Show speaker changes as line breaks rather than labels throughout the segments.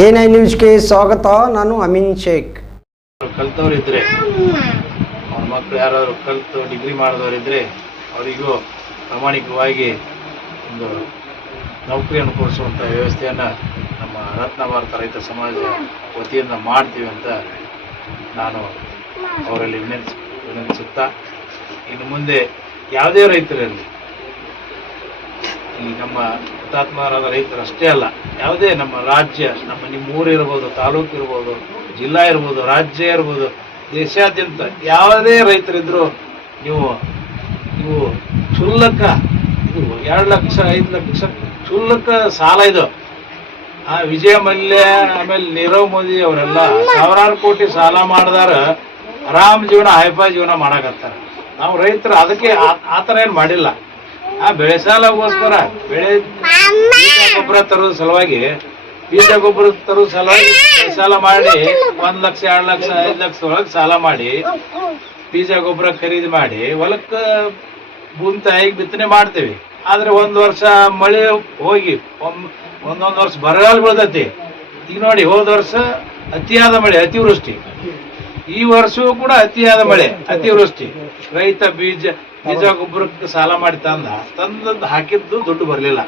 I ನ್ಯೂಸ್ಗೆ ಸ್ವಾಗತ, ನಾನು ಅಮೀನ್ ಶೇಖ್.
ಕಲ್ತವ್ರು ಇದ್ರೆ ಅವ್ರ ಮಕ್ಕಳು ಯಾರಾದ್ರು ಕಲ್ತು ಡಿಗ್ರಿ ಮಾಡಿದವರಿದ್ರೆ, ಅವರಿಗೂ ಪ್ರಾಮಾಣಿಕವಾಗಿ ಒಂದು ನೌಕರಿಯನ್ನು ಕೊಡಿಸುವಂಥ ವ್ಯವಸ್ಥೆಯನ್ನು ನಮ್ಮ ರತ್ನ ಭಾರತ ರೈತ ಸಮಾಜ ವತಿಯಿಂದ ಮಾಡ್ತೀವಿ ಅಂತ ನಾನು ಅವರಲ್ಲಿ ವಿನಂತಿ ವಿನಂತಿಸುತ್ತಾ, ಇನ್ನು ಮುಂದೆ ಯಾವುದೇ ರೈತರಲ್ಲಿ ಈ ನಮ್ಮ ಹುತಾತ್ಮರಾದ ರೈತರು ಅಷ್ಟೇ ಅಲ್ಲ, ಯಾವುದೇ ನಮ್ಮ ರಾಜ್ಯ, ನಮ್ಮ ನಿಮ್ಮ ಊರಿರ್ಬೋದು ತಾಲೂಕು ಇರ್ಬೋದು, ಜಿಲ್ಲಾ ಇರ್ಬೋದು, ರಾಜ್ಯ ಇರ್ಬೋದು, ದೇಶಾದ್ಯಂತ ಯಾವುದೇ ರೈತರಿದ್ರು ನೀವು ನೀವು ಕ್ಷುಲ್ಲಕ, ಇದು ಎರಡು ಲಕ್ಷ, ಐದು ಲಕ್ಷ ಕ್ಷುಲ್ಲಕ ಸಾಲ ಇದು. ಆ ವಿಜಯ ಮಲ್ಯ, ಆಮೇಲೆ ನೀರವ್ ಮೋದಿ ಅವರೆಲ್ಲ ಸಾವಿರಾರು ಕೋಟಿ ಸಾಲ ಮಾಡಿದಾರ, ಆರಾಮ್ ಜೀವನ, ಹೈಫೈ ಜೀವನ ಮಾಡಕತ್ತಾರ. ನಾವು ರೈತರು ಅದಕ್ಕೆ ಆ ಥರ ಏನು ಮಾಡಿಲ್ಲ. ಆ ಬೆಳೆ ಸಾಲಗೋಸ್ಕರ ಬೆಳೆ ಬೀಜ ಗೊಬ್ಬರ ತರೋದ್ ಸಲುವಾಗಿ ಬೀಜ ಗೊಬ್ಬರ ತರೋ ಸಲುವಾಗಿ ಬೆಳೆ ಸಾಲ ಮಾಡಿ ಒಂದ್ ಲಕ್ಷ ಎರಡ್ ಲಕ್ಷ ಐದ್ ಲಕ್ಷ ಒಳಗೆ ಸಾಲ ಮಾಡಿ ಬೀಜ ಗೊಬ್ಬರ ಖರೀದಿ ಮಾಡಿ ಹೊಲಕ್ಕ ಭೂಮಿ ತಾಯಿಗೆ ಬಿತ್ತನೆ ಮಾಡ್ತೇವೆ. ಆದ್ರೆ ಒಂದ್ ವರ್ಷ ಮಳೆ ಹೋಗಿ ಒಂದೊಂದ್ ವರ್ಷ ಬರಗಾಲ ಬೀಳ್ತೈತಿ. ಈಗ ನೋಡಿ ಹೋದ ವರ್ಷ ಅತಿಯಾದ ಮಳೆ ಅತಿವೃಷ್ಟಿ. ಈ ವರ್ಷವೂ ಕೂಡ ಅತಿಯಾದ ಮಳೆ ಅತಿವೃಷ್ಟಿ. ರೈತ ಬೀಜ ಬೀಜ ಗೊಬ್ಬರಕ್ಕೆ ಸಾಲ ಮಾಡಿ ತಂದ. ತಂದದ್ದು ಹಾಕಿದ್ದು ದುಡ್ಡು ಬರಲಿಲ್ಲ.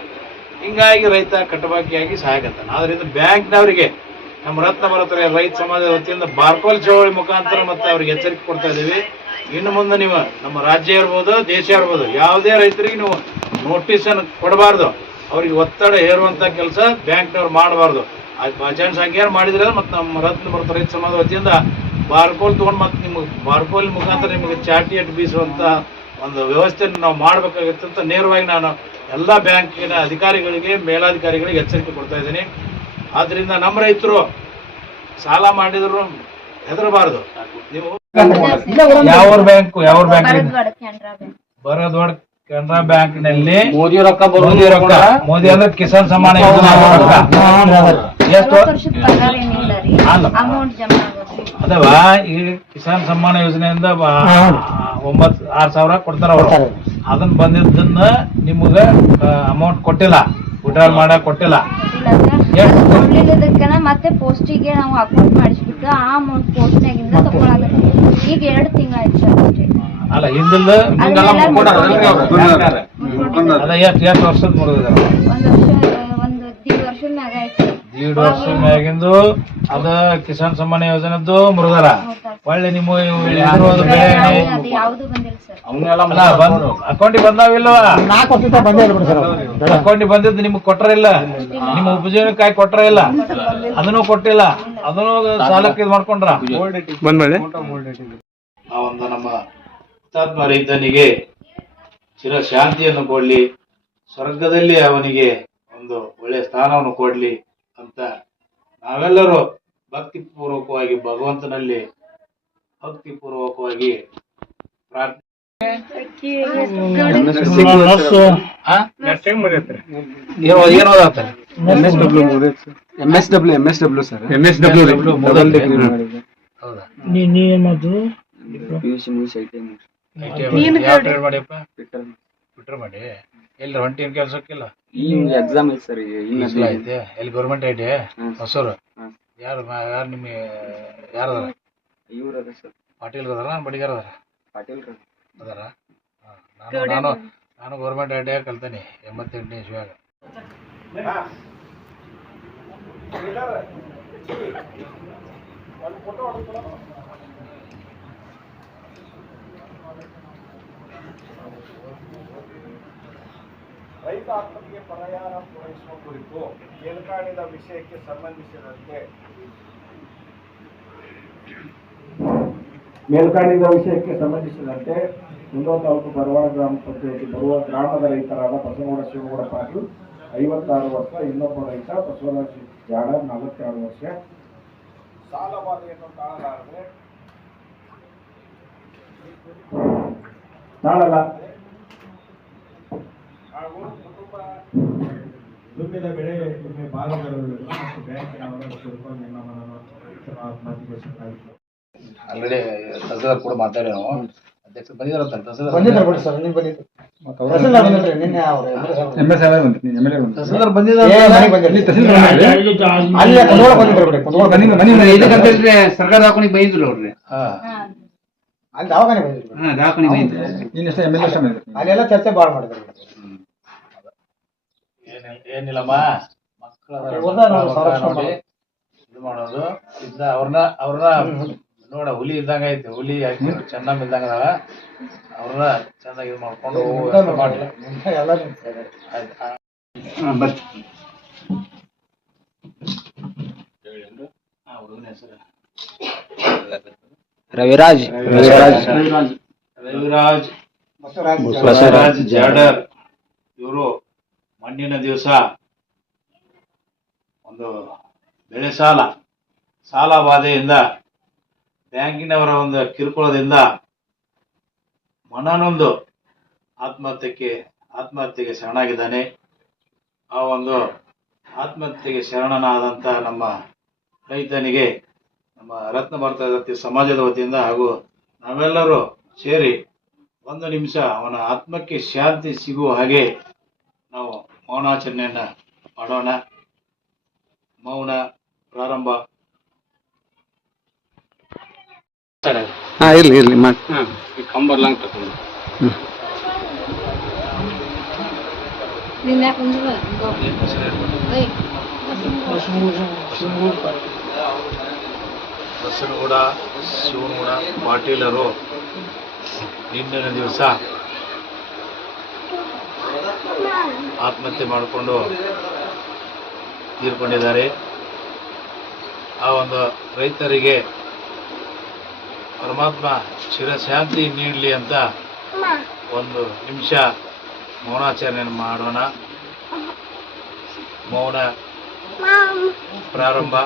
ಹಿಂಗಾಗಿ ರೈತ ಕಟಬಾಕಿಯಾಗಿ ಸಹಾಯಕತ್ತಾನ ಆದ್ರಿಂದ ಬ್ಯಾಂಕ್ನವರಿಗೆ, ನಮ್ಮ ರತ್ನ ಭಾರತ ರೈತ ಸಮಾಜದ ವತಿಯಿಂದ ಬಾರ್ಕೋಲ್ ಚಳವಳಿ ಮುಖಾಂತರ ಮತ್ತೆ ಅವ್ರಿಗೆ ಎಚ್ಚರಿಕೆ ಕೊಡ್ತಾ ಇದ್ದೀವಿ. ಇನ್ನು ಮುಂದೆ ನೀವು ನಮ್ಮ ರಾಜ್ಯ ಇರ್ಬೋದು, ದೇಶ ಇರ್ಬೋದು, ಯಾವುದೇ ರೈತರಿಗೆ ನೀವು ನೋಟಿಸ್ ಅನ್ನು ಕೊಡಬಾರ್ದು. ಅವ್ರಿಗೆ ಒತ್ತಡ ಹೇರುವಂತ ಕೆಲಸ ಬ್ಯಾಂಕ್ನವ್ರು ಮಾಡಬಾರ್ದು. ಚಾನ್ಸ್ ಹಂಗೇನು ಮಾಡಿದ್ರೆ ಮತ್ತೆ ನಮ್ಮ ರತ್ನ ಬರುತ್ತೆ ರೈತ ಸಮಾಜದ ವತಿಯಿಂದ ಬಾರ್ಕೋಲ್ ತಗೊಂಡು ಮತ್ತೆ ನಿಮಗೆ ಬಾರ್ಕೋಲ್ ಮುಖಾಂತರ ನಿಮಗೆ ಚಾಟಿ ಅಟ್ ಬೀಸುವಂತ ಒಂದು ವ್ಯವಸ್ಥೆಯನ್ನು ನಾವು ಮಾಡಬೇಕಾಗುತ್ತೆ ಅಂತ ನೇರವಾಗಿ ನಾನು ಎಲ್ಲ ಬ್ಯಾಂಕಿನ ಅಧಿಕಾರಿಗಳಿಗೆ ಮೇಲಾಧಿಕಾರಿಗಳಿಗೆ ಎಚ್ಚರಿಕೆ ಕೊಡ್ತಾ ಇದ್ದೀನಿ. ಆದ್ರಿಂದ ನಮ್ಮ ರೈತರು ಸಾಲ ಮಾಡಿದ್ರು ಹೆದರಬಾರದು. ನೀವು ಯಾವ ಬ್ಯಾಂಕ್ ಯಾವ ಬ್ಯಾಂಕ್
ಕೆನರಾ ಬ್ಯಾಂಕ್.
ಬರೋದೊಡ್ ಕೆನರಾ ಬ್ಯಾಂಕ್ನಲ್ಲಿ
ಮೋದಿ ರೊಕ್ಕ
ಮೋದಿ ರೊಕ್ಕ. ಮೋದಿ ಅಂದ್ರೆ ಕಿಸಾನ್ ಸಮ್ಮಾನ. ಎಷ್ಟು? ಅದವ ಈ ಕಿಸಾನ್ ಸಮ್ಮಾನ ಯೋಜನೆಯಿಂದ ಬ- ಒಂಬತ್ ಆರ್ ಸಾವಿರ ಕೊಡ್ತಾರ ಅವ್ರು. ಅದನ್ನ ಬಂದಿದ್ದನ್ನ ನಿಮಗ ಅಮೌಂಟ್ ಕೊಟ್ಟಿಲ್ಲ. ವಿಡ್ರಾಲ್ ಮಾಡಕ್ ಕೊಟ್ಟಿಲ್ಲ?
ಕೊಡ್ಲಿಲ್ಲದಕ್ಕನ ಮತ್ತೆ ಪೋಸ್ಟಿಗೆ ನಾವು ಅಕೌಂಟ್ ಮಾಡಿಸ್ಬಿಟ್ಟು ಆ ಅಮೌಂಟ್ ಪೋಸ್ಟ್ನಾಗಿಂದ ತಗೊಳಕತ್ತೀವಿ ಈಗ ಎರಡು ತಿಂಗಳಾಯ್ತು ಸರ್
ಅಲ್ಲ ಹಿಂದಿಲ್ಲ ಅದ ಎಷ್ಟು ಎಷ್ಟು ವರ್ಷದ
ದೀಡ್
ವರ್ಷ ಮ್ಯಾಗಿಂದು ಅದ ಕಿಸಾನ್ ಸಮ್ಮಾನ ಯೋಜನೆದ್ದು
ಮೃಗರ
ಒಳ್ಳೆ ನಿಮ್ಮ ಅಕೌಂಟಿಗೆ ಬಂದಾವಿಲ್ವಾ ಅಕೌಂಟಿಗೆ ಬಂದಿದ್ದು ನಿಮ್ಗೆ ಕೊಟ್ರ ಇಲ್ಲ ನಿಮ್ಮ ಉಪಜೀವನಕ್ಕಾಗಿ ಕೊಟ್ರ ಇಲ್ಲ ಅದನ್ನು ಕೊಟ್ಟಿಲ್ಲ. ಅದನ್ನು ಸಾಲಕ್ಕೆ ಇದು ಮಾಡ್ಕೊಂಡ್ರ. ಆ ಒಂದು ನಮ್ಮ ಹುತಾತ್ಮ ರೈತನಿಗೆ ಚಿರ ಶಾಂತಿಯನ್ನು ಕೊಡ್ಲಿ. ಸ್ವರ್ಗದಲ್ಲಿ ಅವನಿಗೆ ಒಂದು ಒಳ್ಳೆಯ ಸ್ಥಾನವನ್ನು ಕೊಡ್ಲಿ ಅಂತ ನಾವೆಲ್ಲರೂ ಭಕ್ತಿಪೂರ್ವಕವಾಗಿ ಭಗವಂತನಲ್ಲಿ ಭಕ್ತಿಪೂರ್ವಕವಾಗಿ ಪ್ರಾರ್ಥನೆ? ಏನೋ ಏನೋ?
M S W M S W W sir M S
W ಮೊದಲ್ ಡಿಗ್ರಿ ಹೌದಾ
ಪಿ ಯು ಸಿ ಮುಗಿಸಿ ಐ ಟಿ
ಬಿಟ್ರೆ ಮಾಡಿ ಎಲ್ಲಿ ಹೊಂಟಿನ ಕೆಲ್ಸಕ್ಕಿಲ್ಲ?
ಈ ಎಕ್ಸಾಮ್ ಐತಿ ಸರ್ ಈಗ ಇನ್ನ
ಇಲ್ಲ ಐತೆ ಎಲ್ಲಿ ಗೌರ್ಮೆಂಟ್
ಐತೆ.
ಹೊಸೂರು? ಯಾರು ಮ- ಯಾರು ನಿಮ್ಮ ಯಾರು ಅದಾರ?
ಇವ್ರ ಅದ ಸರ್.
ಪಾಟೀಲ್ ಅದಾರ ಬಡಿಗಾರ ಅದಾರ?
ಪಾಟೀಲ್ ರೀ
ಅದಾರ? ಹಾ. ನಾನು ನಾನು ನಾನು ಗೌರ್ಮೆಂಟ್ ಐ ಕಲ್ತೇನೆ ಎಂಬತ್ತೆಂಟನೇ ಇಸ್ವಿಯಾಗ
ರೈತ ಆತ್ಮಹತ್ಯೆಗೆ ಪರಿಹಾರ ಪೂರೈಸುವ ಕುರಿತು ಮೇಲ್ಕಾಣಿದ ವಿಷಯಕ್ಕೆ ಸಂಬಂಧಿಸಿದಂತೆ ಮೇಲ್ಕಾಣಿದ ವಿಷಯಕ್ಕೆ ಸಂಬಂಧಿಸಿದಂತೆ ಕುಂದೋ ತಾಲೂಕು ಬರವಾಡ ಗ್ರಾಮ ಪಂಚಾಯತಿ ಬರುವ ಗ್ರಾಮದ ರೈತರಾದ ಬಸವಗೌಡ ಶಿವಗೌಡ ಪಾಟೀಲ್ ಐವತ್ತಾರು ವರ್ಷ ಇನ್ನೊಬ್ಬ ರೈತ ಬಸವರಾಜ್ ಜಾಡ ನಲವತ್ತೆರಡು ವರ್ಷ. ಸಾಲಬಾಧೆಯನ್ನು ತಾಳಲಾರದೆ ತಾಳಲಾರದೆ ಹಾಗೂ ಕುಟುಂಬ ದುಡ್ಡಿನ ಬೆಳೆ ವಿಮೆ ಬಾಲಕರುಗಳು ಮತ್ತು ಬ್ಯಾಂಕಿನ ಅವರ ತಿಳ್ಕೊಂಡು ನಮ್ಮನ್ನು ಆತ್ಮಹತ್ಯೆಗೊಳಿಸಲಾಯಿತು
ಆಲ್ರೆಡಿ ತಹಸೀಲ್ದಾರ್ ಕೂಡ ಮಾತಾಡಿ ಅಧ್ಯಕ್ಷ ಅಂತ ತಹಸೀಲ್ದಾರ್?
ಬಿಡಿ ಸರ್ ನೀವು ಬಂದಿದ್ದು
ಎಂ ಎಸ್ ಎಲ್ ಬಂದ್ರಿ ಎಂ ಎಲ್ ಎ
ತಹಸೀಲ್ದಾರ್ ಬಂದಿದ್ದಾರೆ
ಇಲ್ಲಿ ತಹಸೀಲ್ದಾರ್ ಬಂದ್ರಿ? ಮನಿ ಮನಿ
ಇದಕ್ಕಂತ ಹೇಳಿದ್ರೆ ಸರ್ಕಾರ ಬೈದ್ರು ಅವ್ರಿ.
ಹಾ.
ಹಾ. ದವಾಖಾನಿಗೆ ಬೈದ್ರು
ಎಂ ಎಲ್ ಎ
ಅಲ್ಲೆಲ್ಲ ಚರ್ಚೆ ಭಾಳ ಮಾಡಿದ್ರು
ಏನಿಲ್ಲಮ್ಮ. ಮಕ್ಕಳ ಇದು ಮಾಡೋದು. ಇದ್ದ ಅವ್ರನ್ನ ಅವ್ರನ್ನ ನೋಡ ಹುಲಿ ಇದ್ದಂಗ ಐತಿ. ಹುಲಿ ಚೆನ್ನಮ್ಮ ಇದ್ದಂಗ ಅದಾಳ. ಅವ್ರನ್ನ ಚೆನ್ನಾಗಿ ಇದು ಮಾಡ್ಕೊಂಡು ಮಾಡ್ಲಿ.
ಎಲ್ಲ
ಆಯ್ತು ಆ- ಆ ಹುಡುಗನ ಹೆಸರು?
ರವಿರಾಜ್.
ರವಿರಾಜ್. ರವಿರಾಜ್. ಬಸವರಾಜ್ ಜಾಡರ್ ಇವರು ಮಣ್ಣಿನ ದಿವಸ ಒಂದು ಬೆಳೆ ಸಾಲ ಸಾಲ ಬಾಧೆಯಿಂದ, ಬ್ಯಾಂಕಿನವರ ಒಂದು ಕಿರುಕುಳದಿಂದ ಮನನೊಂದು ಆತ್ಮಹತ್ಯೆಗೆ ಆತ್ಮಹತ್ಯೆಗೆ ಶರಣಾಗಿದ್ದಾನೆ. ಆ ಒಂದು ಆತ್ಮಹತ್ಯೆಗೆ ಶರಣನಾದಂಥ ನಮ್ಮ ರೈತನಿಗೆ, ನಮ್ಮ ರತ್ನ ಭಾರತ ಸಮಾಜದ ವತಿಯಿಂದ ಹಾಗೂ ನಾವೆಲ್ಲರೂ ಸೇರಿ ಒಂದು ನಿಮಿಷ ಅವನ ಆತ್ಮಕ್ಕೆ ಶಾಂತಿ ಸಿಗುವ ಹಾಗೆ ನಾವು ಮೌನಾಚರಣೆಯನ್ನ ಮಾಡೋಣ. ಮೌನ ಪ್ರಾರಂಭ.
ಹಾ ಇರ್ಲಿ ಇರ್ಲಿ ಮಾಡಿ.
ಕಂಬರ್ಲಂಗ್ ತಗೊಂಡು.
ಬಸನಗೌಡ ಶಿವನಗೌಡ ಪಾಟೀಲರು ನಿನ್ನೆ ದಿವಸ ಆತ್ಮಹತ್ಯೆ ಮಾಡಿಕೊಂಡು ತೀರ್ಕೊಂಡಿದ್ದಾರೆ. ಆ ಒಂದು ರೈತರಿಗೆ ಪರಮಾತ್ಮ ಶಿರಶಾಂತಿ ನೀಡಲಿ ಅಂತ ಒಂದು ನಿಮಿಷ ಮೌನಾಚರಣೆಯನ್ನು ಮಾಡೋಣ. ಮೌನ ಪ್ರಾರಂಭ.